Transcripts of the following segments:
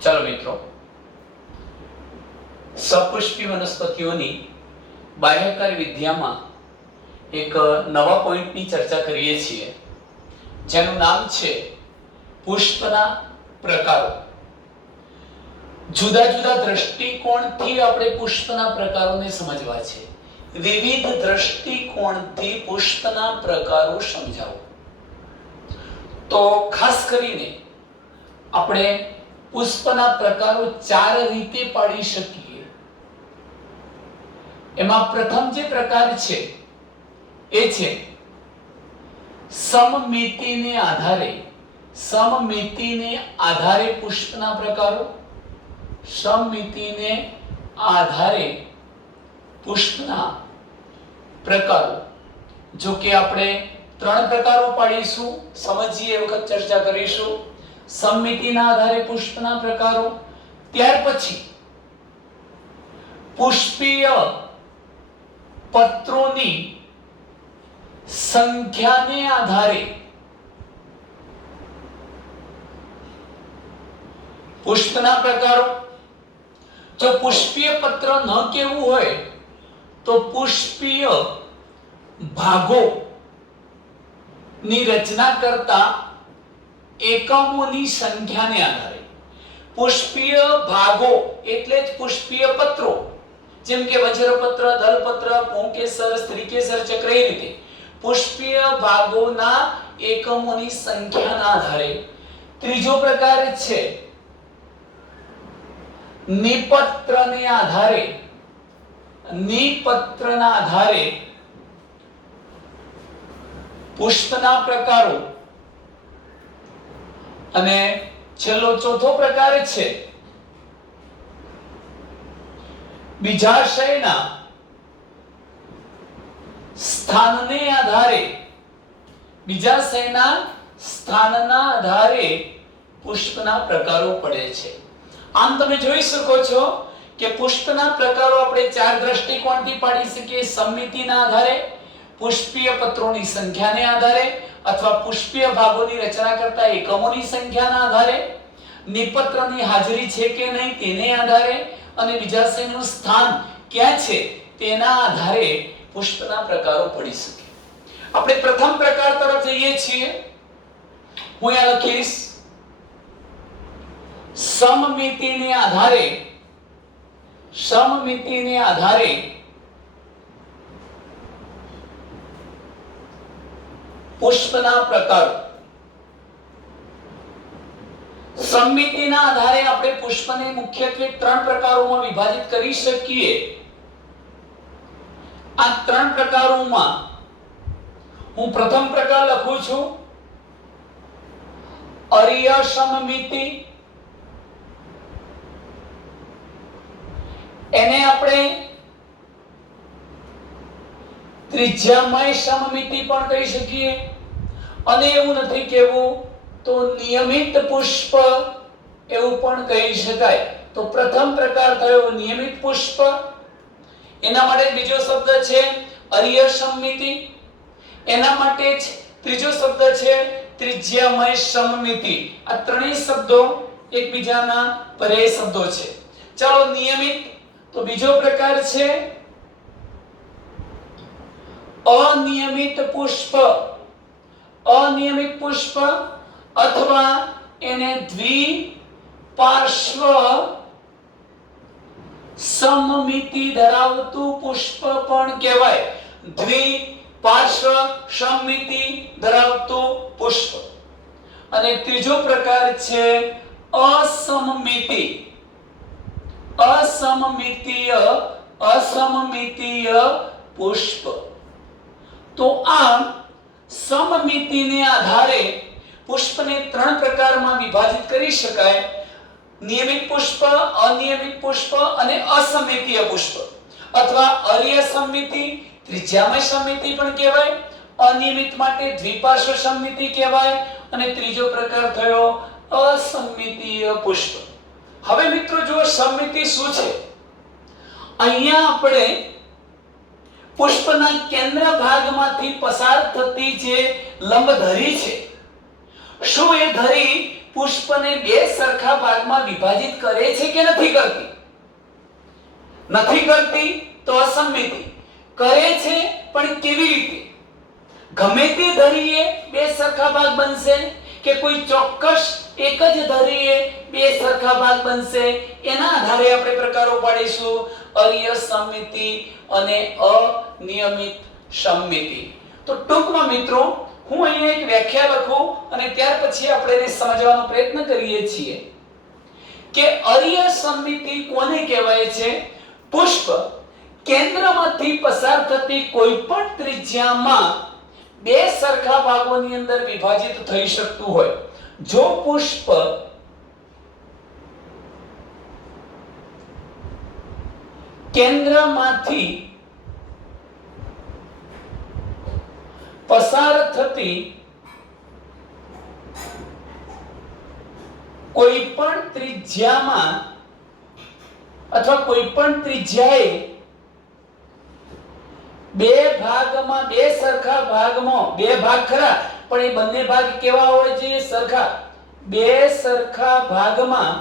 चलो मित्रों, सपुष्पी वनस्पतिओनी बाह्यकार विद्यामां एक नवा पॉइंटनी चर्चा करीए छीए, जेनुं नाम छे पुष्पना प्रकारो। जुदा जुदा दृष्टिकोणथी આપણે પુષ્પના પ્રકારોને સમજવા છે। વિવિધ દૃષ્ટિકોણથી પુષ્પના પ્રકારો સમજાવો તો ખાસ કરીને આપણે પુષ્પના પ્રકારો ચાર રીતે પાડી શકીએ। એમાં પ્રથમ જે પ્રકાર છે એ છે સમમિતિને આધારે પુષ્પના પ્રકારો। સમમિતિને આધારે પુષ્પના પ્રકારો, જો કે આપણે ત્રણ પ્રકારો પાડીશું, સમજીએ એ વખત ચર્ચા કરીશું। સમમિતિના આધારે પુષ્પના પ્રકારો, ત્યાર પછી પુષ્પીય પત્રોની સંખ્યાને આધારે પુષ્પના પ્રકારો। જો પુષ્પીય પત્ર ન કહેવું હોય તો પુષ્પીય ભાગો ની રચના કરતા એકમોની સંખ્યાને આધારે। પુષ્પીય ભાગો એટલે જ પુષ્પીય પત્રો, જેમ કે વજ્રપત્ર, દલપત્ર, પુંકેસર, સ્ત્રીકેસર, ચક્ર, એ રીતે પુષ્પીય ભાગોના એકમોની સંખ્યાના આધારે। ત્રીજો પ્રકાર છે નિપત્રને આધારે। નિપત્રના આધારે પુષ્પના પ્રકારો। અને છેલ્લો ચોથો પ્રકાર છે બીજાશયના સ્થાનને આધારે। બીજાશયના સ્થાનના આધારે પુષ્પના પ્રકારો પડે છે। આમ તમે જોઈ શકો છો કે પુષ્પના પ્રકારો આપણે ચાર દ્રષ્ટિકોણથી પાડી શકીએ। સમમિતિના આધારે, પુષ્પીય પત્રોની સંખ્યાને આધારે અથવા પુષ્પીય ભાગોની રચના કરતા એકમોની સંખ્યાના આધારે, નિપત્રની હાજરી છે કે નહીં તેને આધારે અને બીજાશયનું સ્થાન ક્યાં છે તેના આધારે પુષ્પના પ્રકારો પડી શકે। આપણે પ્રથમ પ્રકાર તરફ જઈએ છીએ। હું અહીંયા લખીશ સમમિતિને આધારે પુષ્પના પ્રકારો। સમમિતિના આધારે આપણે પુષ્પને મુખ્યત્વે ત્રણ પ્રકારોમાં વિભાજિત કરી શકીએ। આ ત્રણ પ્રકારોમાં હું પ્રથમ પ્રકાર લખું છું અરીય સમમિતિ। એને આપણે ત્રિજ્યામય સમમિતિ પણ કહી શકીએ, અને એવું નથી કહેવું તો નિયમિત પુષ્પ એવું પણ કહી શકાય। તો પ્રથમ પ્રકાર થયો નિયમિત પુષ્પ, એના માટે બીજો શબ્દ છે અરીય સમમિતિ, એના માટે જ ત્રીજો શબ્દ છે ત્રિજ્યામય સમમિતિ। આ ત્રણેય શબ્દો એકબીજાના પર્યાય શબ્દો છે। ચાલો નિયમિત, તો બીજો પ્રકાર છે અનિયમિત પુષ્પ। અનિયમિત પુષ્પ અથવા એને દ્વિપાર્શ્વ સમમિતિ ધરાવતું પુષ્પ પણ કહેવાય। દ્વિપાર્શ્વ સમમિતિ ધરાવતું પુષ્પ। અને ત્રીજો પ્રકાર છે અસમમિતિ। અસમમિતીય પુષ્પ। તો આમ સમમિતિને આધારે પુષ્પને ત્રણ પ્રકારમાં વિભાજિત કરી શકાય: નિયમિત પુષ્પ, અનિયમિત પુષ્પ અને અસમમિતીય પુષ્પ, અથવા અરીય સમમિતિ, ત્રિજ્યામય સમમિતિ પણ કહેવાય, અનિયમિત માટે દ્વિપાર્શ્વ સમમિતિ કહેવાય, અને ત્રીજો પ્રકાર થયો અસમમિતીય પુષ્પ। હવે મિત્રો જો સમમિતિ શું છે, અહીંયા આપણે પુષ્પના કેન્દ્ર ભાગમાંથી પસાર થતી જે લંબ ધરી છે, શું એ ધરી પુષ્પને બે સરખા ભાગમાં વિભાજિત કરે છે કે નથી કરતી? નથી કરતી તો અસંમિતિ. કરે છે પણ કેવી રીતે? ગમે તે ધરીએ બે સરખા ભાગ બનશે કે કોઈ ચોક્કસ એક જ ધરીએ બે સરખા ભાગ બનશે? એના આધારે આપણે પ્રકારો પાડીશું: અરિય સમમિતિ અને અનિયમિત સમમિતિ. તો ટૂંકમાં મિત્રો હું અહીંયા એક વ્યાખ્યા લખું અને ત્યાર પછી આપણે એને સમજવાનો પ્રયત્ન કરીએ છીએ કે અરિય સમમિતિ કોને કહેવાય છે? પુષ્પ કેન્દ્રમાંથી પસાર થતી કોઈ પણ ત્રિજ્યામાં બે સરખા ભાગોની અંદર વિભાજિત થઈ શકતું હોય. જો પુષ્પ કેન્દ્રમાંથી પસાર થતી કોઈ પણ ત્રિજ્યામાં અથવા કોઈ પણ ત્રિજ્યાએ બે ભાગમાં બે સરખા ભાગમાં બે ભાગ ખરા પણ એ બંને ભાગ કેવા હોય છે? સરખા. બે સરખા ભાગમાં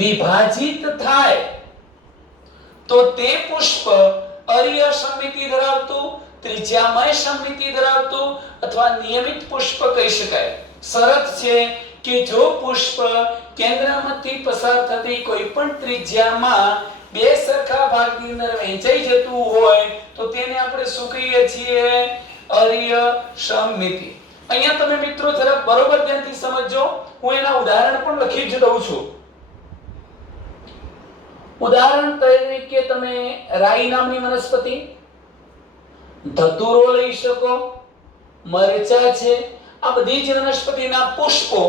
વિભાજિત થાય તો તે પુષ્પ અરિય સમમિતિ ધરાવતું, ત્રિજ્યામય સમમિતિ ધરાવતું અથવા નિયમિત પુષ્પ કહી શકાય. શરત છે કે જો પુષ્પ કેન્દ્રમાંથી પસાર થતી કોઈ પણ ત્રિજ્યામાં બે સરખા ભાગની અંદર વહેંચાઈ જતું હોય તો તેને આપણે શું કહીએ છીએ? અરિય સમમિતિ. અહીંયા તમે મિત્રો જરા બરોબર ધ્યાનથી સમજજો. હું એના ઉદાહરણ પણ લખી જ દઉં છું. ઉદાહરણ તરીકે તમે રાઈ નામની વનસ્પતિ, ધતુરો લઈ શકો, મરચા છે. આ બધી જ વનસ્પતિના પુષ્પો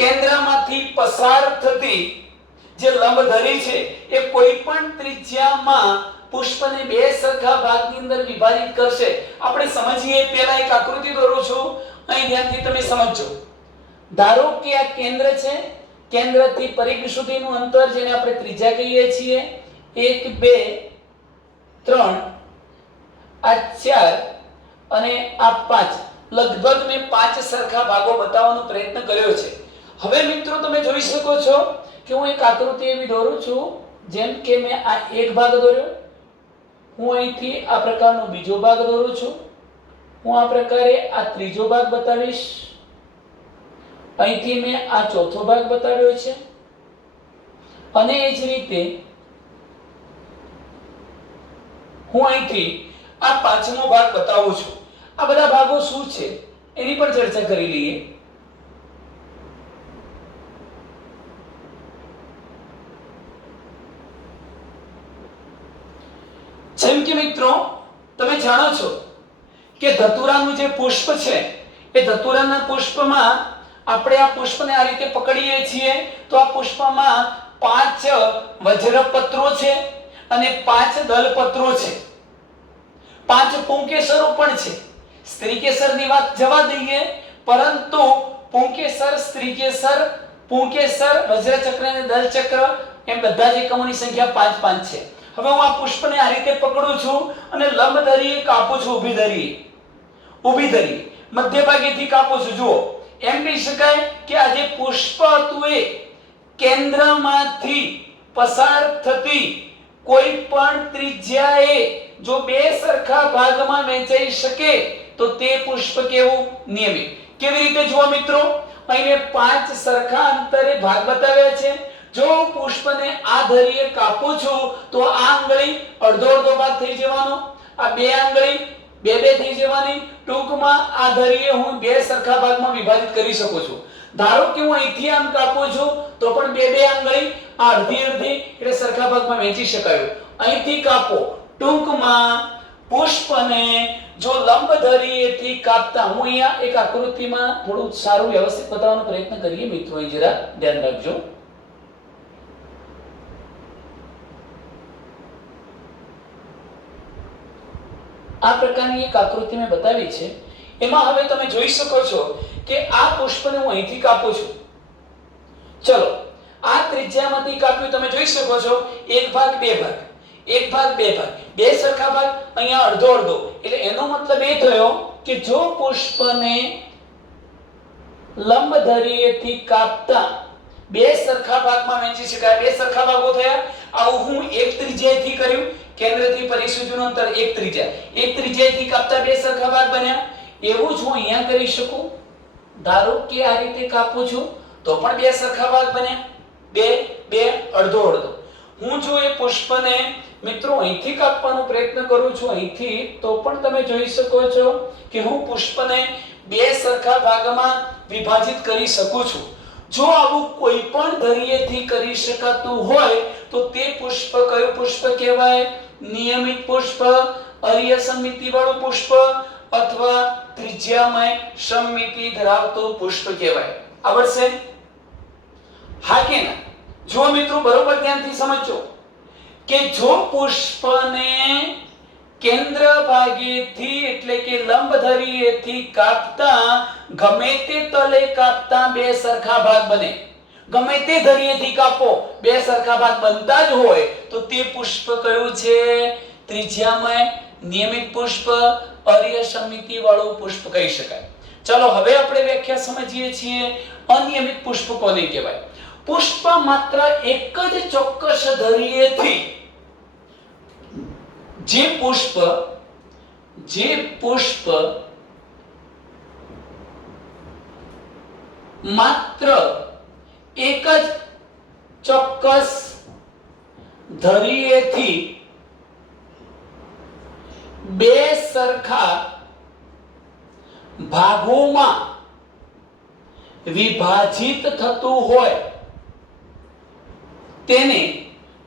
કેન્દ્રમાંથી પસાર થતી જે લંબધરી છે એ કોઈ પણ ત્રિજ્યામાં પુષ્પને બે સરખા ભાગની અંદર વિભાજિત કરશે. આપણે સમજીએ પહેલા એક આકૃતિ દોરું છું, અહીં ધ્યાનથી તમે સમજો. ધારો કે આ કેન્દ્ર છે, કેન્દ્રથી પરિઘ સુધીનું અંતર જેને આપણે ત્રિજ્યા કહીએ છીએ 1 2 3 આ 4 અને આ 5. લગભગ મેં 5 સરખા ભાગો બતાવવાનો પ્રયત્ન કર્યો છે. હવે મિત્રો તમે જોઈ શકો છો કે હું એક આકૃતિ એવી દોરું છું જેમ કે મેં આ એક ભાગ દોર્યો, હું અહીંથી આ પ્રકારનો બીજો ભાગ દોરું છું, હું આ પ્રકારે આ ત્રીજો ભાગ બતાવીશ, અહીંથી મેં આ ચોથો ભાગ બતાવ્યો છે અને એ જ રીતે હું અહીંથી આ પાંચમો ભાગ બતાવું છું. આ બધા ભાગો શું છે એની પર ચર્ચા કરી લઈએ. જેમ કે મિત્રો તમે જાણો છો કે ધતુરાનું જે પુષ્પ છે એ ધતુરાના પુષ્પમાં આપણે આ પુષ્પને આ રીતે પકડીએ છીએ તો આ પુષ્પમાં 5 વજ્રપત્રો છે અને 5 દલપત્રો છે, 5 પુંકેસરો પણ છે. સ્ત્રીકેસરની વાત જવા દઈએ, પરંતુ પુંકેસર, સ્ત્રીકેસર, પુંકેસર, વજ્રચક્ર અને દલચક્ર એમ બધા જ એકમોની સંખ્યા 5 5 છે. હવે હું આ પુષ્પને આ રીતે પકડું છું અને લંબ ધરીએ કાપું છું, ઊભી ધરી મધ્ય ભાગેથી કાપું છું. જુઓ, એમ કહી શકાય કે આ જે પુષ્પ હતું એ કેન્દ્રમાંથી પસાર થતી કોઈ પણ ત્રિજ્યાએ જો બે સરખા ભાગમાં વહેંચાઈ શકે તો તે પુષ્પ કેવું? નિયમિત. કેવી રીતે જુઓ મિત્રો, અહીં 5 સરખા અંતરે ભાગ બતાવ્યા છે. જો પુષ્પને આ ધરીએ કાપું છું તો આ આંગળી અડધો અડધો ભાગ થઈ જવાનો, આ બે આંગળી બે બે થઈ જવાની. ટૂંકમાં આ ધરીએ હું બે સરખા ભાગમાં વિભાજિત કરી શકું છું. ધારો કે હું અહીંથી આમ કાપું છું તો પણ બે બે આંગળી આ અડધી અડધી એટલે સરખા ભાગમાં વહેંચી શકાય. અહીંથી કાપો, ટૂંકમાં પુષ્પને જો લંબ ધરીએથી કાપતા, હું અહીંયા એક આકૃતિમાં થોડું સારું વ્યવસ્થિત બતાવવાનો પ્રયત્ન કરીએ મિત્રો, અહીં જરા ધ્યાન રાખજો. આ પ્રકારની એક આકૃતિ મેં બતાવી છે. એમાં હવે તમે જોઈ શકો છો કે આ પુષ્પને હું અહીંથી કાપું છું. ચલો, આ ત્રિજ્યામાંથી કાપ્યું, તમે જોઈ શકો છો એક ભાગ બે ભાગ, એક ભાગ બે ભાગ, બે સરખા ભાગ, અહીંયા અડધો અડધો. એટલે એનો મતલબ એ થયો કે જો પુષ્પને લંબ ધરીએથી કાપતા બે સરખા ભાગમાં વહેંચી શકાય. બે સરખા ભાગો થયા. આવું હું એક ત્રિજ્યાથી કર્યું. કેન્દ્રથી પરિસુજનું અંતર એક ત્રિજ્યા. એક ત્રિજ્યાથી કાપતા બે સરખા ભાગ બન્યા. એવું જ હું અહીંયા કરી શકું. ધારો કે આ રીતે કાપું છું તો પણ બે સરખા ભાગ બન્યા. બે બે અડધો અડધો. હું જો એ પુષ્પને મિત્રો અહીંથી કાપવાનો પ્રયત્ન કરું છું અહીંથી, તો પણ તમે જોઈ શકો છો કે હું પુષ્પને બે સરખા ભાગમાં વિભાજિત કરી શકું છું. જો આવું કોઈ પણ ધરીએથી કરી શકાતું હોય તો તે પુષ્પ કયું પુષ્પ કહેવાય? નિયમિત પુષ્પ, અર્ય સમમિતિ વાળું પુષ્પ અથવા ત્રિજ્યામય સમમિતિ ધરાવતું પુષ્પ કહેવાય. આવડશે? હા કે ના? જો મિત્રો બરોબર ધ્યાનથી સમજો કે જો પુષ્પને કેન્દ્ર ભાગેથી એટલે કે લંબ ધરીએથી કાપતા ગમે તે તલે કાપતા બે સરખા ભાગ બને. ગમે તે ધરીએથી કાપો બે સરખા ભાગ બનતા જ હોય તો તે પુષ્પ કયું છે? ત્રિજ્યામય નિયમિત પુષ્પ, અર્ય સમમિતિ વાળું પુષ્પ કહી શકાય. ચલો હવે આપણે વ્યાખ્યા સમજીએ છીએ. અનિયમિત પુષ્પ કોને કહેવાય? પુષ્પ માત્ર એક જ ચોક્કસ ધરીએથી જે પુષ્પ માત્ર એક જ ચોક્કસ ધરીએથી બે સરખા ભાગોમાં વિભાજિત થતું હોય તેને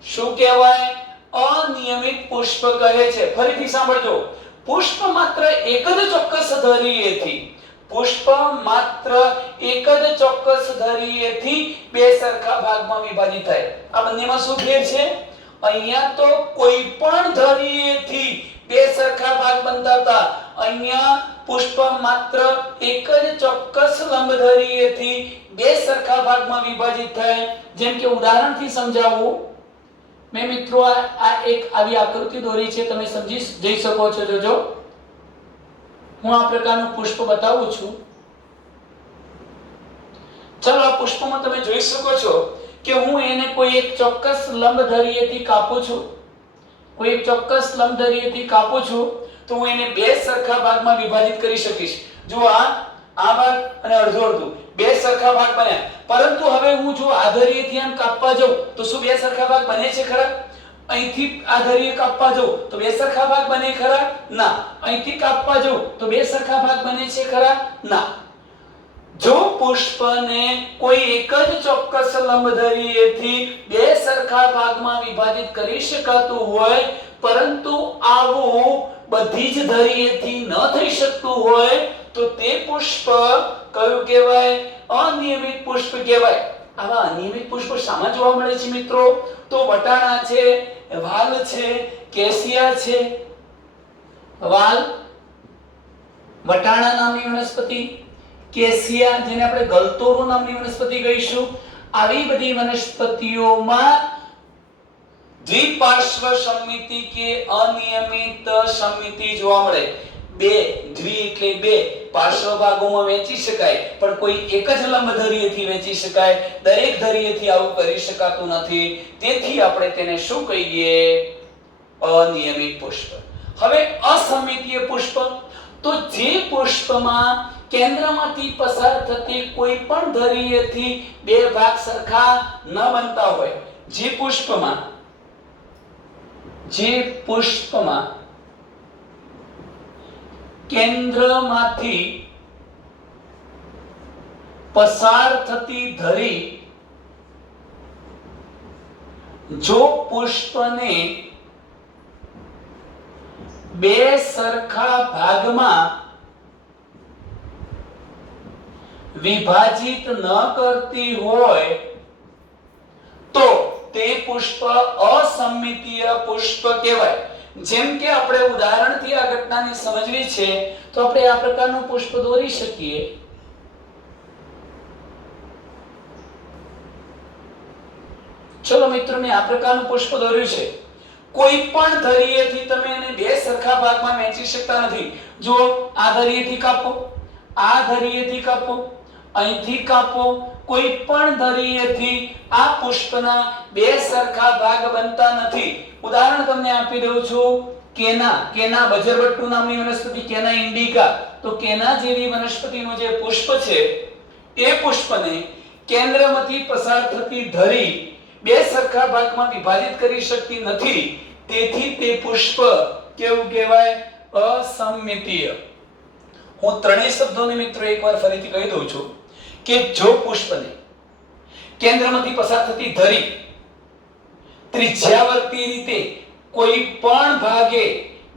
શું કહેવાય? અનિયમિત પુષ્પ કહે છે. ફરીથી સાંભળજો. પુષ્પ માત્ર એક જ ચોક્કસ ધરીએથી બે સરખા ભાગમાં વિભાજિત થાય. આ બંનેમાં શું ફેર છે? અહીંયા તો કોઈ પણ ધરીએથી બે સરખા ભાગ બનતા હતા. અહીંયા પુષ્પ માત્ર એક જ ચોક્કસ લંબ ધરીએથી બે સરખા ભાગમાં વિભાજિત થાય. જેમ કે ઉદાહરણથી સમજાવું, મેં મિત્રો આ એક આવી આકૃતિ દોરી છે, તમે સમજી જઈ શકો છો. જોજો, હું આ પ્રકારનું પુષ્પ બતાવું છું. ચલો, આ પુષ્પમાં તમે જોઈ શકો છો કે હું એને કોઈ એક ચોક્કસ લંબ ધરીએથી કાપું છું. કોઈ એક ચોક્કસ લંબ ધરીએથી કાપું છું તો હું એને બે સરખા ભાગમાં વિભાજિત કરી શકીશ. જો આ ભાગ અને અડધો અડધો બે સરખા ભાગ બન્યા. પરંતુ હવે હું જો આ ધરીએથી આમ કાપવા જાઉં તો શું બે સરખા ભાગ બને છે ખરા? અહીંથી આ ધરીએ કાપવા જાઉં તો બે સરખા ભાગ બને ખરા? ના. અહીંથી કાપવા જાઉં તો બે સરખા ભાગ બને છે ખરા? ના. જો પુષ્પને કોઈ એક જ ચોક્કસ લંબ ધરીએથી બે સરખા ભાગમાં વિભાજિત કરી શકાતું હોય, પરંતુ આવું બધી જ ધરીએથી ન થઈ શકતું હોય તો તે પુષ્પ કયું કહેવાય? અનિયમિત પુષ્પ કહેવાય. આવા અનિયમિત પુષ્પ શામાં જોવા મળે છે મિત્રો? તો વટાણા છે, વાલ છે, કેસિયા છે. વાલ, વટાણા નામની વનસ્પતિ, કેસિયા જેને આપણે ગલતોરો નામની વનસ્પતિ કહીશું, આવી બધી વનસ્પતિઓમાં દ્વિપાર્શ્વ સમમિતિ કે અનિયમિત સમમિતિ જોવા મળે. બે દ્વિ એટલે બે પાર્શ્વ ભાગોમાં વહેંચી શકાય, પણ કોઈ એક જ લંબ ધરીએથી વહેંચી શકાય. દરેક ધરીએથી આવું કરી શકાતું નથી. તેથી આપણે તેને શું કહીએ? અનિયમિત પુષ્પ. હવે અસમિતીય પુષ્પ, તો જે પુષ્પમાં કેન્દ્રમાંથી પસાર થતી કોઈ પણ ધરીએથી બે ભાગ સરખા ન બનતા હોય, જે પુષ્પમાં કેન્દ્રમાંથી પસાર થતી ધરી જો પુષ્પને બે સરખા ભાગમાં વિભાજિત ન કરતી હોય તો તે પુષ્પ અસમિતીય પુષ્પ કહેવાય. જેમ કે આપણે ઉદાહરણથી આ ઘટનાને સમજવી છે તો આપણે આ પ્રકારનું પુષ્પ દોરી શકીએ. ચલો મિત્રો, મેં આ પ્રકારનું પુષ્પ દોર્યું છે. કોઈ પણ ધરીએથી તમે એને બે સરખા ભાગમાં વહેંચી શકતા નથી. જો આ ધરીએથી કાપો, આ ધરીએથી કાપો, અહીંથી કાપો, કોઈ પણ ધરીએથી આ પુષ્પના બે સરખા ભાગ બનતા નથી. ઉદાહરણ તમને આપી દઉં છું. કેના બજરબટ્ટુ નામની વનસ્પતિ, કેના ઇન્ડિકા. તો કેના જેવી વનસ્પતિનું જે પુષ્પ છે એ પુષ્પને કેન્દ્રમાંથી પસાર થતી ધરી બે સરખા ભાગમાં વિભાજિત કરી શકતી નથી. તેથી તે પુષ્પ કેવું કહેવાય? અસમમિતીય. હું ત્રણેય શબ્દોને મિત્રો એકવાર ફરીથી કહી દઉં છું કે જો પુષ્પને કેન્દ્રમાંથી પસાર થતી ધરી ત્રિજ્યાવર્તી રીતે કોઈ પણ ભાગે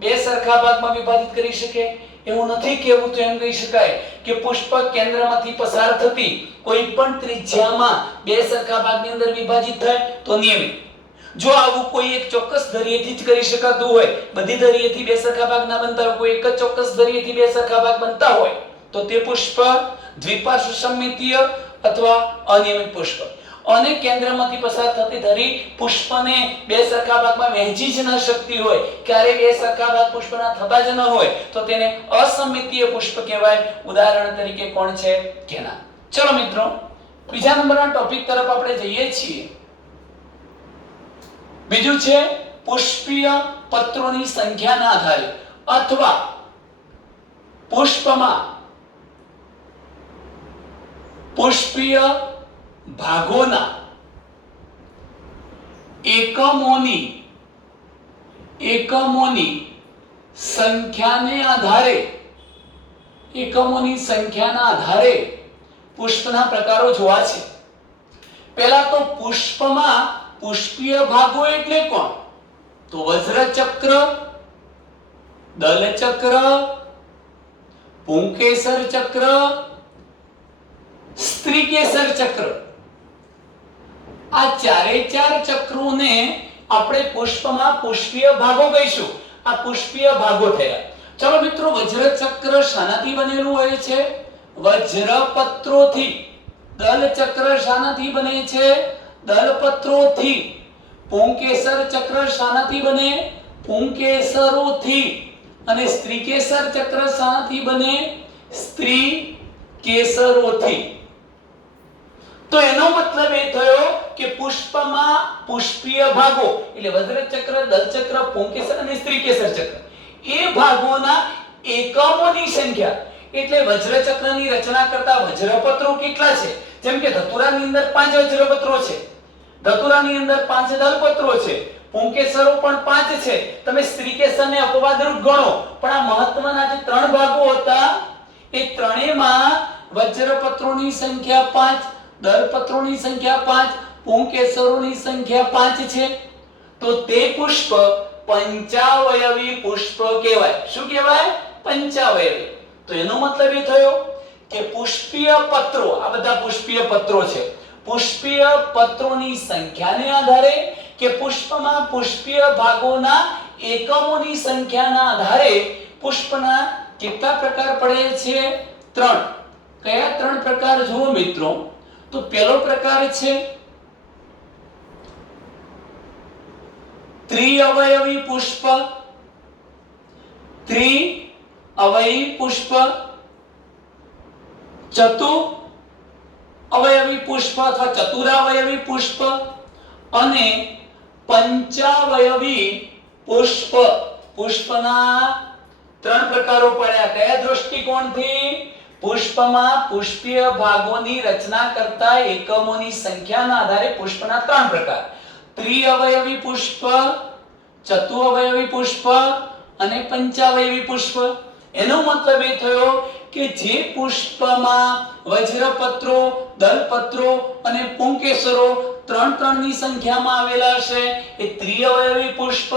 બે સરખા ભાગમાં વિભાજિત કરી શકે એવું નથી કહેવું. તો એમ કહી શકાય કે પુષ્પ કેન્દ્રમાંથી પસાર થતી કોઈ પણ ત્રિજ્યામાં બે સરખા ભાગની અંદર વિભાજિત થાય તો નિયમિત. જો આવું કોઈ એક ચોક્કસ ધરીએથી જ કરી શકાતું હોય, બધી ધરીએથી બે સરખા ભાગ ના બનતા હોય, કોઈ એક જ ચોક્કસ ધરીએથી બે સરખા ભાગ બનતા હોય તો તે પુષ્પ દ્વિપાર્શ્વ સમમિતીય અથવા અનિયમિત પુષ્પ. અને કેન્દ્રમાંથી પસાર થતી ધરી પુષ્પને બે સરખા ભાગમાં વહેંચી જ ન શકતી હોય, ક્યારે બે સરખા ભાગ પુષ્પના થતા જ ન હોય તો તેને અસમમિતીય પુષ્પ કહેવાય. ઉદાહરણ તરીકે કોણ છે? કેના. ચલો મિત્રો, બીજા નંબરના ટોપિક તરફ આપણે જઈએ છીએ. બીજું છે પુષ્પીય પત્રોની સંખ્યાના આધારે અથવા પુષ્પમાં પુષ્પીય ભાગોના એકમોની સંખ્યાના આધારે પુષ્પના પ્રકારો જોવા છે. પહેલા તો પુષ્પમાં પુષ્પીય ભાગો એટલે કોણ? તો વજ્રચક્ર, દલચક્ર, પુંકેસર ચક્ર, સ્ત્રીકેસર ચક્ર. આ ચારે ચાર ચક્રોને આપણે પુષ્પમાં પુષ્પીય ભાગો કહીશું. આ પુષ્પીય ભાગો થયા. ચલો મિત્રો, વજ્રચક્ર શાનાથી બનેલું હોય છે? વજ્રપત્રોથી. દલચક્ર શાનાથી બને છે? દલપત્રોથી. પુંકેસર ચક્ર શાનાથી બને? પુંકેસરોથી. અને સ્ત્રીકેસર ચક્ર શાનાથી બને? સ્ત્રીકેસરોથી. તો એનો મતલબ એ થયો કે પુષ્પમાં પુષ્પીય ભાગો એટલે વજ્રચક્ર, દલચક્ર, પુંકેસર અને સ્ત્રીકેસર ચક્ર એ ભાગોના એકમોની સંખ્યા એટલે વજ્રચક્રની રચના કરતા વજ્રપત્રો કેટલા છે? જેમ કે ધતુરાની અંદર 5 વજ્રપત્રો છે, ધતુરાની અંદર 5 દલપત્રો છે, પુંકેસરો પણ 5 છે. તમે સ્ત્રીકેસરને અપવાદરૂપ ગણો, પણ આ મહત્વના જે ત્રણ ભાગો હતા એ ત્રણેયમાં વજ્રપત્રોની સંખ્યા 5, દલપત્રોની સંખ્યા 5, પુંકેસરોની સંખ્યા 5 છે. તો તે પુષ્પ પંચાવયવી પુષ્પ કહેવાય. શું કહેવાય? પંચાવયવી. તો એનો મતલબ એ થયો કે પુષ્પીય પત્રો, આ બધા પુષ્પીય પત્રો છે, પુષ્પીય પત્રોની સંખ્યાને આધારે કે પુષ્પમાં પુષ્પીય ભાગોના એકમોની સંખ્યાના આધારે પુષ્પના કેટલા પ્રકાર પડે છે? 3. કયા 3 પ્રકાર જુઓ મિત્રો? તો પહેલો પ્રકાર છે ત્રિઅવયવી પુષ્પ. ત્રિઅવયવી પુષ્પ, ચતુઅવયવી પુષ્પ અથવા ચતુરાવયવી પુષ્પ અને પંચાવયવી પુષ્પ. પુષ્પના 3 પ્રકારો પડ્યા. કયા દૃષ્ટિકોણથી? પુષ્પમાં પુષ્પીય ભાગોની રચના કરતા એકમોની સંખ્યાના આધારે પુષ્પના 3 પ્રકાર: ત્રિઅવયવી પુષ્પ, ચતુઅવયવી પુષ્પ અને પંચાવયવી પુષ્પ. એનો મતલબ એ થયો કે જે પુષ્પમાં વજ્રપત્રો, દલપત્રો અને પુંકેસરો 3 ની સંખ્યામાં આવેલા છે એ ત્રિઅવયવી પુષ્પ.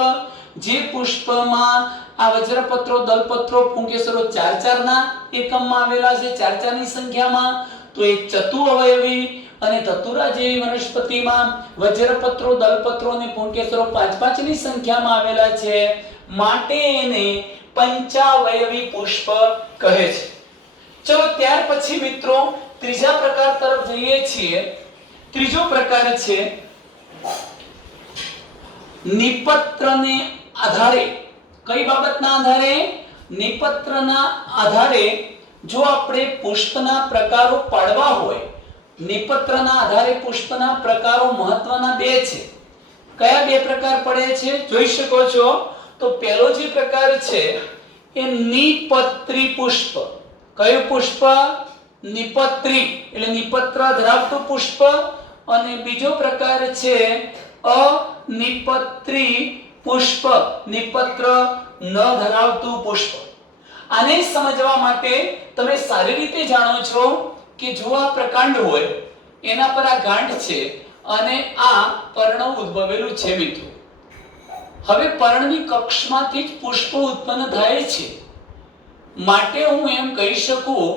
જે પુષ્પમાં આ વજ્રપત્રો, દલપત્રો, પુંકેસરો 4 ના એકમમાં આવેલા છે, 4 ની સંખ્યામાં, તો એ ચતુઅવયવી. અને ધતુરા જેવી વનસ્પતિમાં વજ્રપત્રો, દલપત્રો અને પુંકેસરો 5 ની સંખ્યામાં આવેલા છે, માટે એને પંચાવયવી પુષ્પ કહે છે. ચલો ત્યાર પછી મિત્રો ત્રીજા પ્રકાર તરફ જઈએ છીએ. ત્રીજો પ્રકાર છે નિપત્રને આધારે, કઈ બાબતના આધારે? નિપત્રના આધારે જો આપણે પુષ્પના પ્રકારો પાડવા હોય, નિપત્રના આધારે પુષ્પના પ્રકારો મહત્વના બે છે. કયા બે પ્રકાર પડે છે જોઈ શકો છો. તો પહેલો જે પ્રકાર છે એ નિપત્રી પુષ્પ. કયું પુષ્પ? નિપત્રી એટલે નિપત્ર ધરાવતું પુષ્પ. અને બીજો પ્રકાર છે અનિપત્રી પુષ્પ, નિપત્ર ન ધરાવતું પુષ્પ. આને સમજવા માટે તમે સારી રીતે જાણો છો કે જો આ પ્રકાંડ હોય એના પર આ ગાંઠ છે અને આ પર્ણ ઉદ્ભવેલું છે મિત્રો. હવે પર્ણની કક્ષમાંથી જ પુષ્પ ઉત્પન્ન થાય છે. માટે હું એમ કહી શકું,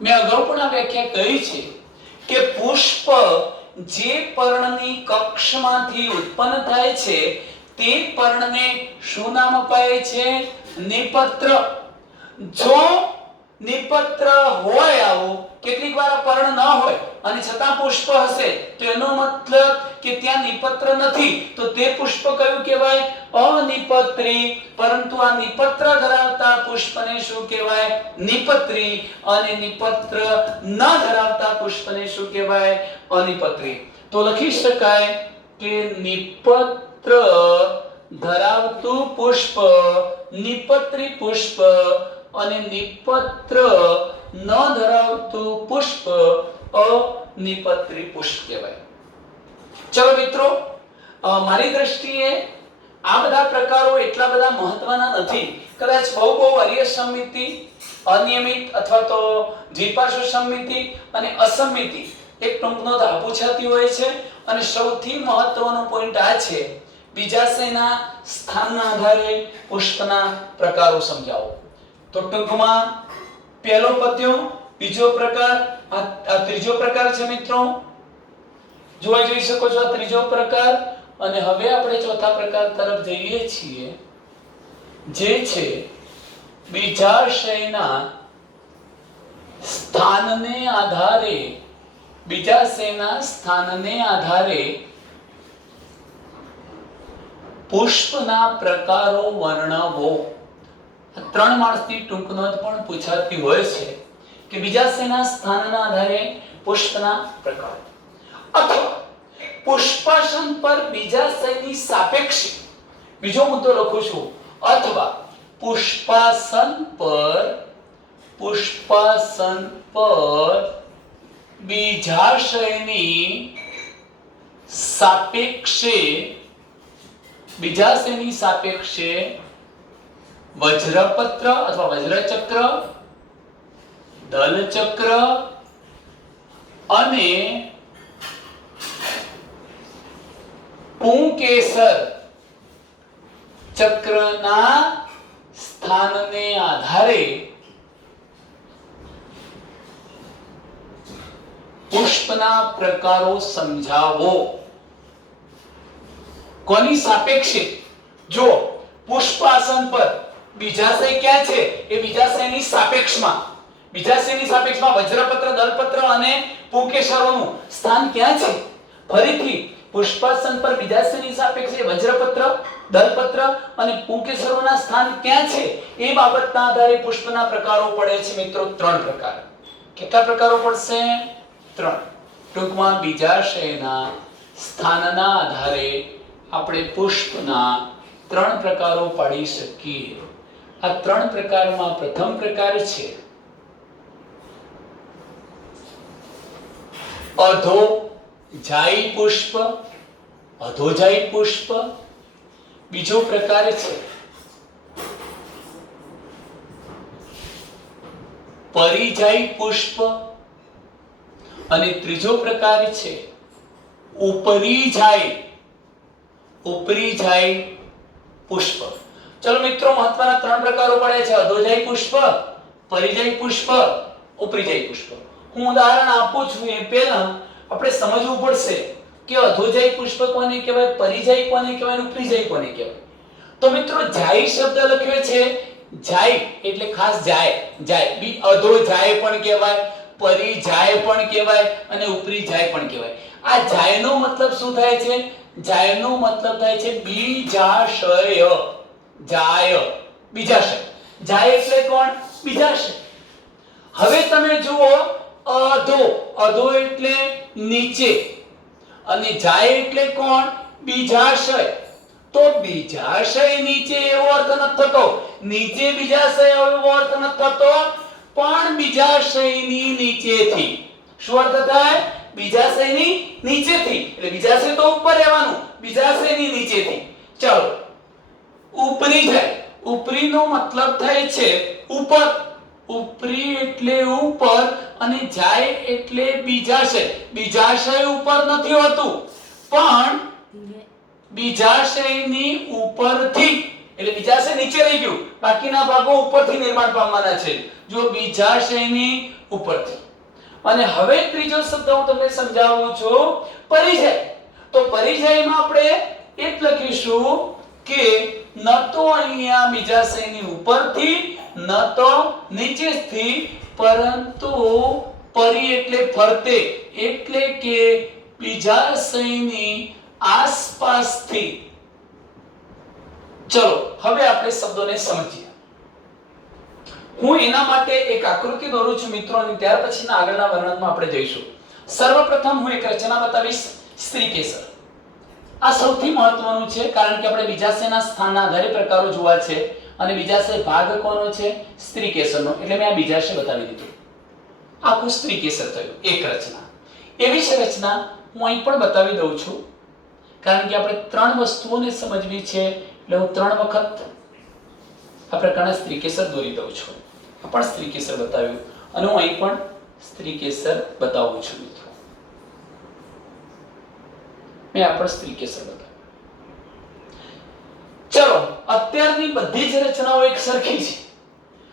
મેં અગાઉ પણ આ વ્યાખ્યા કહી છે કે પુષ્પ જે પર્ણની કક્ષમાંથી ઉત્પન્ન થાય છે તે પર્ણને શું નામ અપાય છે? નિપત્ર. જો નિપત્ર હોય આવું, કેટલીક વાર પર્ણ ન હોય અને છતાં પુષ્પ હશે તો એનો મતલબ કે ત્યાં નિપત્ર નથી, તો તે પુષ્પ કયું કહેવાય? અનિપત્રી. પરંતુ આ નિપત્ર ધરાવતા પુષ્પને શું કહેવાય? નિપત્રી. અને નિપત્ર ન ધરાવતા પુષ્પને શું કહેવાય? અનિપત્રી. તો લખી શકાય કે નિપત્ર ધરાવતું પુષ્પ નિપત્રી પુષ્પ અને નિપત્ર ન ધરાવતું પુષ્પ અનિપત્રી પુષ્પ કહેવાય. ચલો મિત્રો, મારી દ્રષ્ટિએ આ બધા પ્રકારો એટલા બધા મહત્વના નથી. કદાચ બહુ અર્ય સમિતિ, અનિયમિત અથવા તો દ્વિપાર્શ્વ સમિતિ અને અસમિતિ એક ટૂંકનો દાવ પૂછાતી હોય છે. અને સૌથી મહત્વનો પોઈન્ટ આ છે, બીજાશયના સ્થાનના આધારે પુષ્પના પ્રકારો સમજાવો. તો ટૂંકમાં પહેલો પદ્યો, બીજો પ્રકાર, આ ત્રીજો પ્રકાર છે મિત્રો. જોઈ શકો છો આ ત્રીજો પ્રકાર. અને હવે આપણે ચોથા પ્રકાર તરફ જઈએ છીએ, જે છે બીજાશયના સ્થાનને આધારે, બીજાશયના સ્થાનને આધારે પુષ્પના પ્રકારો વર્ણવો. ત્રણ માર્ક્સની ટૂંક નોંધ પણ પૂછાતી હોય છે કે બીજાશયના સ્થાનના આધારે પુષ્પના પ્રકાર, અથવા પુષ્પાસન પર બીજાશયની સાપેક્ષે, બીજો મુદ્દો લખું છું, અથવા પુષ્પાસન પર બીજાશયની સાપેક્ષે વજ્રપત્ર અથવા વજ્રચક્ર, દલચક્ર અને પુંકેસર ચક્રના સ્થાનને આધારે પુષ્પના પ્રકારો સમજાવો. કોની સાપેક્ષે? જો પુષ્પાસન પર બીજાશય ક્યાં છે? એ બીજાશયની સાપેક્ષમાં, વજ્રપત્ર, દલપત્ર અને પુંકેસરોનું સ્થાન ક્યાં છે? ફરીથી પુષ્પાસન પર બીજાશયની સાપેક્ષે વજ્રપત્ર, દલપત્ર અને પુંકેસરોના સ્થાન ક્યાં છે એ બાબતના આધારે પુષ્પના પ્રકારો પડે છે મિત્રો. ત્રણ પ્રકાર. કેટલા પ્રકારો પડશે? ત્રણ. ટૂંકમાં બીજાશયના સ્થાનના આધારે આપણે પુષ્પના ત્રણ પ્રકારો પાડી શકીએ. આ ત્રણ પ્રકારમાં પ્રથમ પ્રકાર છે અધોજાયી પુષ્પ, અધોજાયી પુષ્પ. બીજો પ્રકાર છે પરિજાયી પુષ્પ અને ત્રીજો પ્રકાર છે ઉપરીજાયી પુષ્પ. ચલો મિત્રો, મહત્વના ત્રણ પ્રકારો પડે છે: અધોજાયી પુષ્પ, પરિજાયી પુષ્પ, ઉપરીજાયી પુષ્પ. હું ઉદાહરણ આપું છું એ પહેલા આપણે સમજવું પડશે કે અધોજાયી પુષ્પ કોને કહેવાય, પરિજાયી કોને કહેવાય, ઉપરીજાયી કોને કહેવાય. તો મિત્રો, જાયી શબ્દ લખ્યો છે, જાયી એટલે ખાસ જાય, બી અધોજાય પણ કહેવાય, પરિજાય પણ કહેવાય અને ઉપરીજાય પણ કહેવાય. આ જાયનો મતલબ શું થાય છે? જાયનો મતલબ થાય છે બીજાશય. જાય બીજાશય. જાય એટલે કોણ? બીજાશય. હવે તમે જુઓ અધો. અધો એટલે નીચે અને જાય એટલે કોણ? બીજાશય. તો બીજાશય નીચે એવો અર્થ નથી થતો. નીચે બીજાશય એવો અર્થ નથી થતો, પણ બીજાશયની નીચેથી. શું અર્થ થાય? બીજાશયની નીચેથી. એટલે બીજાશય તો ઉપર રહેવાનું, બીજાશયની નીચેથી. ચાલો, ઉપરી જાય. ઉપરીનો મતલબ થાય છે ઉપર. ઉપરી એટલે ઉપર અને જાય એટલે બીજાશય. બીજાશય ઉપર નથી હોતું, પણ બીજાશયની ઉપરથી. એટલે બીજાશય નીચે રહી ગયું, બાકીના ભાગો ઉપરથી નિર્માણ પામવાના છે. જો બીજાશયની ઉપરથી. અને હવે ત્રીજો શબ્દ હું તમને સમજાવું છું, પરિજય. તો પરિજયમાં આપણે એ જ લખીશું કે ન તો અહીંયા બીજાશયની ઉપરથી ન તો નીચેથી, પરંતુ પરી એટલે ફરતે, એટલે કે બીજાશયની આસપાસથી. ચલો હવે આપણે શબ્દોને સમજીએ. હું એના માટે એક આકૃતિ દોરું છું મિત્રો, અને ત્યાર પછીના આગળના વર્ણનમાં આપણે જઈશું. સર્વપ્રથમ હું એક રચના બતાવીશ, સ્ત્રીકેસર. આ સૌથી મહત્વનું છે, કારણ કે આપણે બીજાશયના સ્થાનના આધારે પ્રકારો જોવા છે, અને બીજાશય ભાગ કોનો છે? સ્ત્રીકેસરનો. એટલે મેં આ બીજાશય બતાવી દીધું. આખું સ્ત્રીકેસર થયું, એક રચના. એવી જ રચના હું અહીં પણ બતાવી દઉં છું, કારણ કે આપણે ત્રણ વસ્તુઓને સમજવી છે, એટલે હું 3 વખત આ પ્રકારના સ્ત્રીકેસર દોરી દઉં છું. આ પણ સ્ત્રીકેસર બતાવ્યું, અને હું અહીં પણ સ્ત્રીકેસર બતાવું છું મિત્રો. મેં આ પણ સ્ત્રીકેસર બતાવ્યું. ચલો, અત્યારની બધી જ રચનાઓ એક સરખી છે.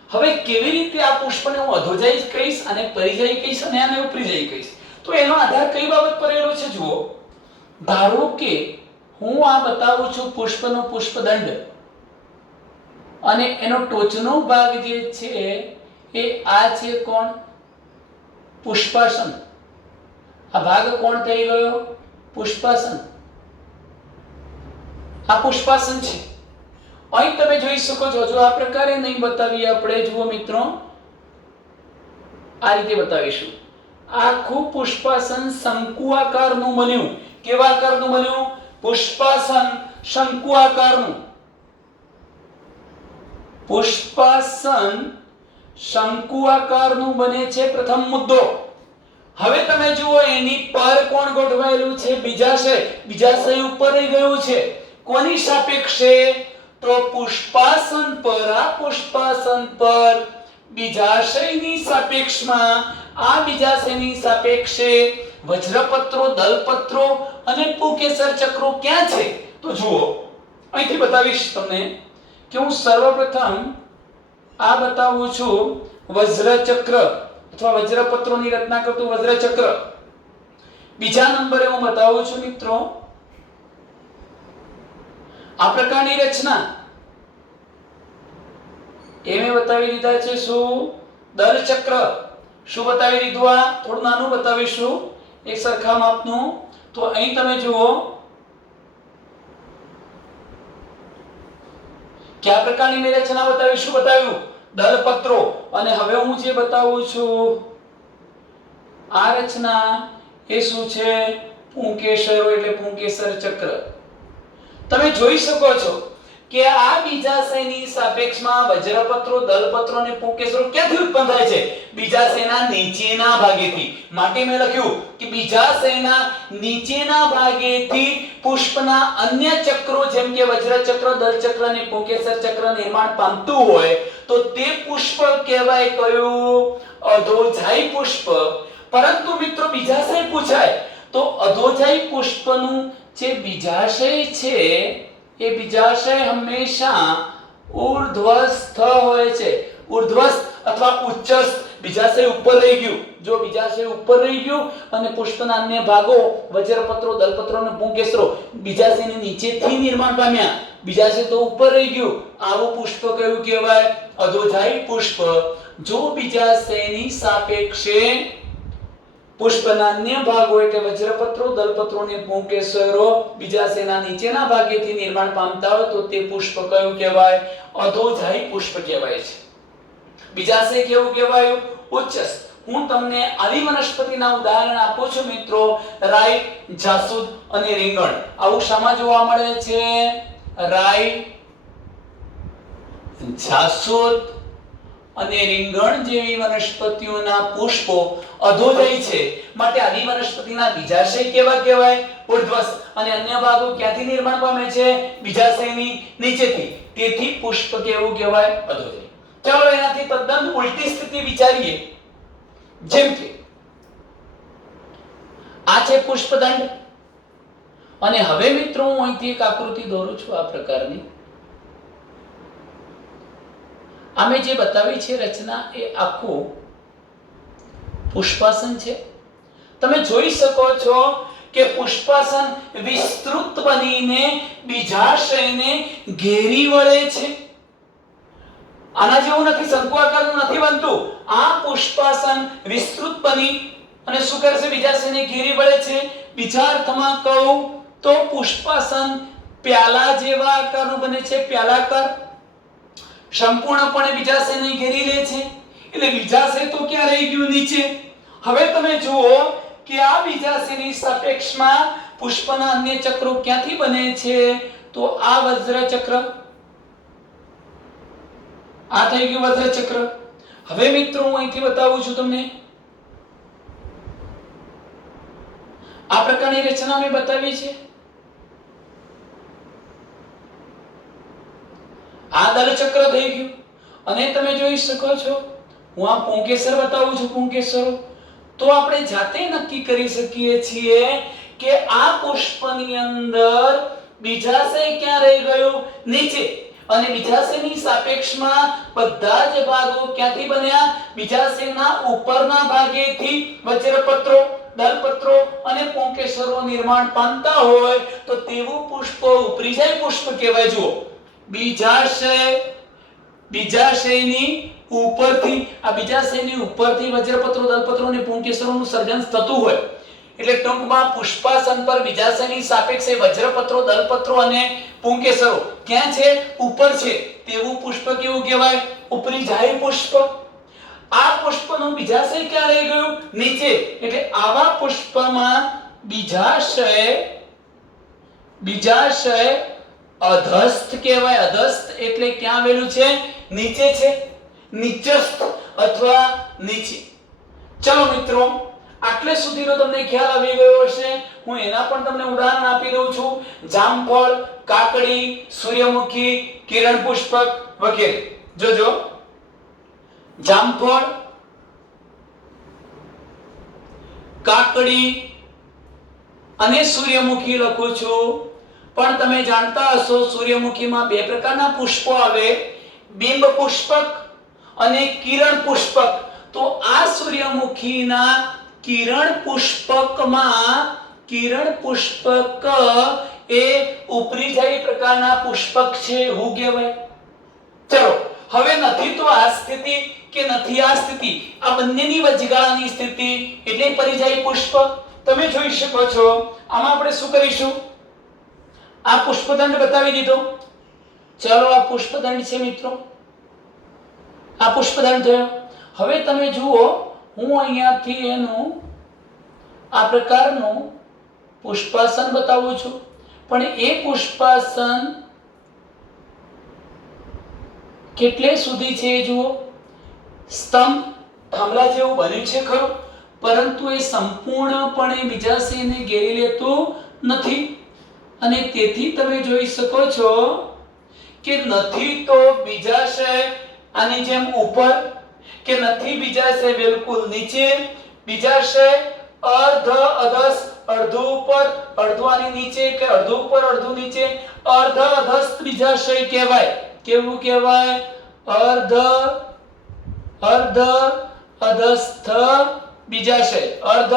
હવે કેવી રીતે આ પુષ્પને હું અધોજાઈ કહીશ, અને પરિજાઈ કહીશ, અને આને ઉપરીજાઈ કહીશ, તો એનો આધાર કઈ બાબત પર રહેલો છે જુઓ. ધારો કે હું આ બતાવું છું પુષ્પનો પુષ્પદંડ, અને એનો ટોચનો ભાગ જે છે એ આ છે કોણ? પુષ્પાસન. આ ભાગ કોણ થઈ ગયો? પુષ્પાસન. આ પુષ્પાસન છે. અહીં તમે જોઈ શકો છો, જો આ પ્રકારે નહીં બતાવીએ આપણે, જુઓ મિત્રો, આ રીતે બતાવીશું. આખું પુષ્પાસન શંકુ આકારનું બન્યું. કેવા આકારનું બન્યું? પુષ્પાસન શંકુ આકારનું. પુષ્પાસન શંકુ આકારનું બને છે, પ્રથમ મુદ્દો. હવે તમે જુઓ, એની પર કોણ ગોઠવાયેલું છે? બીજાશય. બીજાશય ઉપર રહી ગયું છે. કોની સાપેક્ષે? તો પુષ્પાસન પર. આ પુષ્પાસન પર બીજાશયની સાપેક્ષમાં, આ બીજાશયની સાપેક્ષે વજ્રપત્રો, દલપત્રો અને પુકેસર ચક્રો ક્યાં છે? તો જુઓ, અહીંથી બતાવીશ તમને કે હું સર્વપ્રથમ આ બતાવું છું વજ્રચક્ર અથવા વજ્રપત્રોની રચના કરતું વજ્રચક્ર. બીજા નંબરે હું બતાવું છું મિત્રો આ પ્રકારની રચના. એ મેં બતાવી દીધા છે શું? દલચક્ર. શું બતાવી દીધું? આ થોડું નાનું બતાવીશું, એક સરખા માપનું. તો અહીં તમે જુઓ કે આ પ્રકારની મેં રચના બતાવી. શું બતાવ્યું? દલપત્રો. અને હવે હું જે બતાવું છું આ રચના એ શું છે? પુંકેસરો, એટલે પુંકેસર ચક્ર. તમે જોઈ શકો છો કે આ બીજાશયની સાપેક્ષમાં વજ્રપત્રો, દલપત્રો અને પુંકેસરો ક્યાંથી ઉત્પન્ન થાય છે? બીજાશયના નીચેના ભાગેથી. માટે મેં લખ્યું કે બીજાશયના નીચેના ભાગેથી પુષ્પના અન્ય ચક્રો જેમ કે વજ્રચક્ર, દલચક્ર અને પુંકેસર ચક્ર નિર્માણ પામતું હોય તો તે પુષ્પ કહેવાય કયું? અધોજાઈ પુષ્પ. પરંતુ મિત્રો બીજાશય પૂછાય તો અધોજાઈ પુષ્પનું જે બીજાશય છે એ બીજાશય હંમેશા ઊર્ધ્વસ્થ હોય છે. ઊર્ધ્વસ્થ અથવા ઉચ્ચસ્થ. બીજાશય ઉપર રહી ગયું. જો બીજાશય ઉપર રહી ગયું અને પુષ્પના અન્ય ભાગો વજ્રપત્રો, દલપત્રો અને પુંકેસરો બીજાશયની નીચેથી નિર્માણ પામ્યા, બીજાશય તો ઉપર રહી ગયું, આવું પુષ્પ કયું કહેવાય? અધોજાઈ પુષ્પ. જો બીજાશયની સાપેક્ષે પુષ્પના અન્ય ભાગો એટલે વજ્રપત્રો, દલપત્રો અને પુંકેસરો બીજાશયના નીચેના ભાગેથી નિર્માણ પામતા હોય તો તે પુષ્પ કયું કહેવાય? અધોજાયી પુષ્પ કહેવાય છે. બીજાશય કેવું કહેવાય? ઉચ્ચસ. હું તમને આવી વનસ્પતિના ઉદાહરણ આપું છું મિત્રો. રાઈ, જાસૂદ અને રીંગણ. આવું શામાં જોવા મળે છે? રાઈ, જાસૂદ અને રીંગણ જેવી વનસ્પતિઓના પુષ્પો અધોજાયી છે, માટે આવી વનસ્પતિના બીજાશય કેવા કહેવાય? ઉર્ધ્વસ્થ. અને અન્ય ભાગો ક્યાંથી નિર્માણ પામે છે? બીજાશયની નીચેથી. તેથી પુષ્પ કેવું કહેવાય? અધોજાયી. ચાલો એનાથી તદ્દન ઉલટી સ્થિતિ વિચારીએ. જેમ કે આ છે પુષ્પદંડ અને હવે મિત્રો હું અહીંથી એક આકૃતિ દોરું છું આ પ્રકારની. અમે જે બતાવી છે રચના એ આખું પુષ્પાસન છે. તમે જોઈ શકો છો કે પુષ્પાસન વિસ્તૃત બનીને બીજાશયને ઘેરી વળે છે. આના જેવું નથી, શંકુ આકારનું નથી બનતું. આ પુષ્પાસન વિસ્તૃત બની અને શું કરે છે? બીજાશયને ઘેરી વળે છે. બીજા અર્થમાં કહું તો પુષ્પાસન પ્યાલા જેવા આકારનું બને છે, પ્યાલાકાર. સંપૂર્ણપણે બીજાશયને ઘેરી લે છે. એટલે બીજાશય તો ક્યાં રહી ગયું? નીચે. હવે તમે જુઓ કે આ બીજાશયની સાપેક્ષમાં પુષ્પના અન્ય ચક્રો ક્યાંથી બને છે? તો આ વજ્ર ચક્ર, આ થઈ ગયું વજ્ર ચક્ર. હવે મિત્રો હું અહીંથી બતાવું છું તમને. આ પ્રકારની રચના મેં બતાવી છે. આ દલચક્ર થઈ ગયું અને તમે જોઈ શકો છો હું આ પુંકેસર બતાવું છું, પુંકેસરો. તો આપણે જાતે નક્કી કરી શકીએ છીએ કે આ પુષ્પની અંદર બીજાશય ક્યાં રહી ગયો? નીચે. અને બીજાશયની સાપેક્ષમાં બધા જ ભાગો ક્યાંથી બન્યા? બીજાશયના ઉપરના ભાગેથી વજ્રપત્રો, દલપત્રો અને પુંકેસરો નિર્માણ પામતા હોય તો તેવું પુષ્પ ઉપરીજાય પુષ્પ કહેવાય. જુઓ, બીજાશયની ઉપરથી, આ બીજાશયની ઉપરથી વજ્રપત્રો, દલપત્રો અને પુંકેસરોનું સર્જન થતું હોય એટલે ટૂંકમાં પુષ્પાસન પર બીજાશયની સાપેક્ષે વજ્રપત્રો, દલપત્રો અને પુંકેસરો ક્યાં છે? ઉપર છે. તેવું પુષ્પ કેવું કહેવાય? ઉપરીજાયી પુષ્પ. આ પુષ્પનું બીજાશય ક્યાં રહી ગયું? નીચે. એટલે આવા પુષ્પમાં બીજાશય અધસ્થ કહેવાય. અધસ્થ એટલે ક્યાં આવેલું છે? નીચે છે. નીચસ્થ અથવા નીચે. ચલો મિત્રો, આટલે સુધીનો તમને ખ્યાલ આવી ગયો હશે. હું એના પણ તમને ઉદાહરણ આપી દઉં છું. જામફળ, કાકડી, સૂર્યમુખી, કિરણ પુષ્પક વગેરે. જોજો, જામફળ, કાકડી અને સૂર્યમુખી લખું છું. પણ તમે જાણતા હશો સૂર્યમુખીમાં બે પ્રકારના પુષ્પો આવે, બિંબ પુષ્પક અને કિરણ પુષ્પક. તો આ સૂર્યમુખીના કિરણ પુષ્પક એ ઉપરીજાયી પ્રકારના પુષ્પક છે એવું કહેવાય. ચલો, હવે નથી તો આ સ્થિતિ કે નથી આ સ્થિતિ, આ બંનેની વચગાળાની સ્થિતિ એટલે પરિજાયી પુષ્પ. તમે જોઈ શકો છો. આમાં આપણે શું કરીશું? આ પુષ્પદંડ બતાવી દીધો. ચલો, આ પુષ્પદંડ છે મિત્રો. આ પુષ્પદંડ થયો. હવે તમે જુઓ, હું અહીંયાથી એનું આ પ્રકારનું પુષ્પાસન બતાવું છું. પણ એ પુષ્પાસન કેટલે સુધી છે એ જુઓ. સ્તંભ થાંભલા જેવું બન્યું છે ખરું, પરંતુ એ સંપૂર્ણપણે બીજાશયને ઘેરી લેતું નથી. અને તેથી તમે જોઈ શકો છો કે નથી તો બીજાશય આની જેમ ઉપર, કે નથી બીજાશય બિલકુલ નીચે. બીજાશય અર્ધ અધસ, અડધું ઉપર અડધું આની નીચે, કે અડધું ઉપર અડધું નીચે. અર્ધ અધસ્થ બીજાશય કહેવાય. કેવું કહેવાય? અર્ધ અધસ્થ બીજાશય, અર્ધ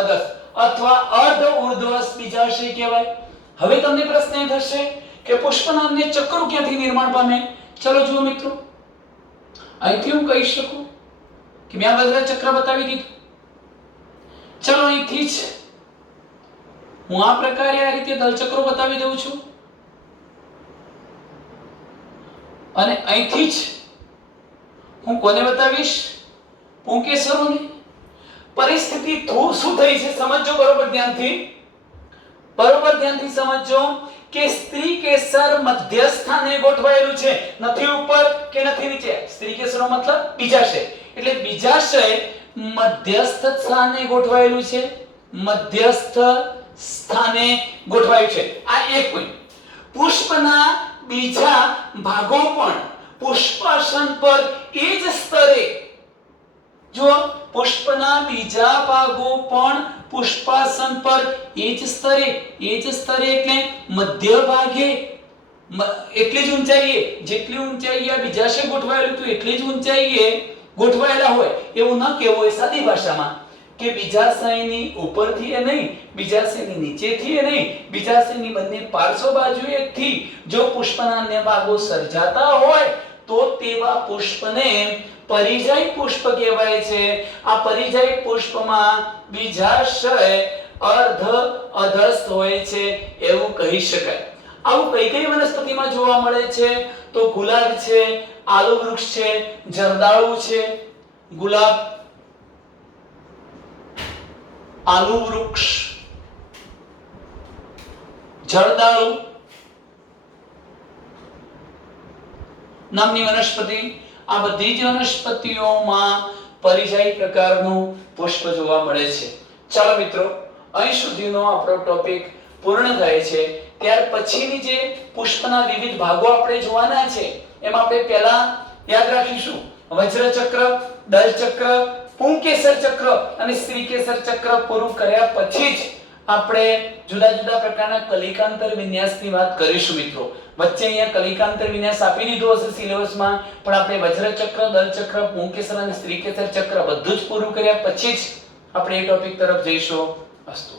અધસ્થ અથવા અર્ધ ઉર્ધ્વસ્થ બીજાશય કહેવાય. હવે તમને પ્રશ્ન એ થશે કે પુષ્પના અન્ય ચક્રો ક્યાંથી નિર્માણ પામે? ચલો જુઓ મિત્રો, અહીંથી હું કહી શકું કે મેં વજ્ર ચક્ર બતાવી દીધું. ચલો અહીંથી જ હું આ પ્રકારે આ રીતે દલચક્રો બતાવી દઉં છું અને અહીંથી જ હું કોને બતાવીશ? પુંકેસરોને. પરિસ્થિતિ શું થઈ છે સમજો બરોબર ધ્યાનથી સમજો કે સ્ત્રી કેસર મધ્ય સ્થાને ગોઠવાયેલું છે, નથી ઉપર કે નથી નીચે. સ્ત્રી કેસરનો મતલબ બીજાશય, એટલે બીજાશય મધ્યસ્થ સ્થાને ગોઠવાયેલું છે, મધ્યસ્થ સ્થાને ગોઠવાયું છે. આ એક પોઈન્ટ. પુષ્પના બીજા ભાગો પણ પુષ્પાસન પર એ જ સ્તરે, જો પુષ્પના બીજા ભાગો પણ પુષ્પાસન પર એ જ સ્તરે એટલે મધ્ય ભાગે એટલી જ ઊંચાઈએ, જેટલી ઊંચાઈએ આ બીજાશય ગોઠવાયેલું હતું એટલી જ ઊંચાઈએ ગોઠવાયેલા હોય એવું ન કહેવું. સાદી ભાષામાં કે બીજાશયની ઉપરથી એ નહીં, બીજાશયની નીચેથી એ નહીં, બીજાશયની બંને પાર્શ્વ બાજુએથી જો પુષ્પના અન્ય ભાગો સર્જાતા હોય તો તેવા પુષ્પને પરિજય પુષ્પ કહેવાય છે. આ પરિજય પુષ્પમાં બીજાશય અર્ધ અધસ્થ હોય છે એવું કહી શકાય. આવું કઈ વનસ્પતિમાં જોવા મળે છે? તો ગુલાબ છે, આલુ વૃક્ષ છે, જરદાળુ છે. ગુલાબ, આલુ વૃક્ષ, જરદાળુ નામની વનસ્પતિ, આ બધી જ વનસ્પતિઓમાં પરિજય પ્રકારનું પુષ્પ જોવા મળે છે. ચાલો મિત્રો, અહીં સુધીનો આપણો ટોપિક પૂર્ણ થાય છે. ત્યાર પછીની જે પુષ્પના વિવિધ ભાગો આપણે જોવાના છે એમાં આપણે પહેલા યાદ રાખીશું વજ્રચક્ર, દલચક્ર, પુંકેસર ચક્ર અને સ્ત્રીકેસર ચક્ર પૂરું કર્યા પછી જ આપણે જુદા જુદા પ્રકારના કલિકાંતર વિન્યાસની વાત કરીશું. મિત્રો વચ્ચે અહીંયા કલિકાંતર વિન્યાસ આપી દીધો હશે સિલેબસમાં, પણ આપણે વજ્રચક્ર, દલચક્ર, પુંકેસર અને સ્ત્રીકેસર ચક્ર બધું જ પૂરું કર્યા પછી જ આપણે એ ટોપિક તરફ જઈશું. અસ્તુ.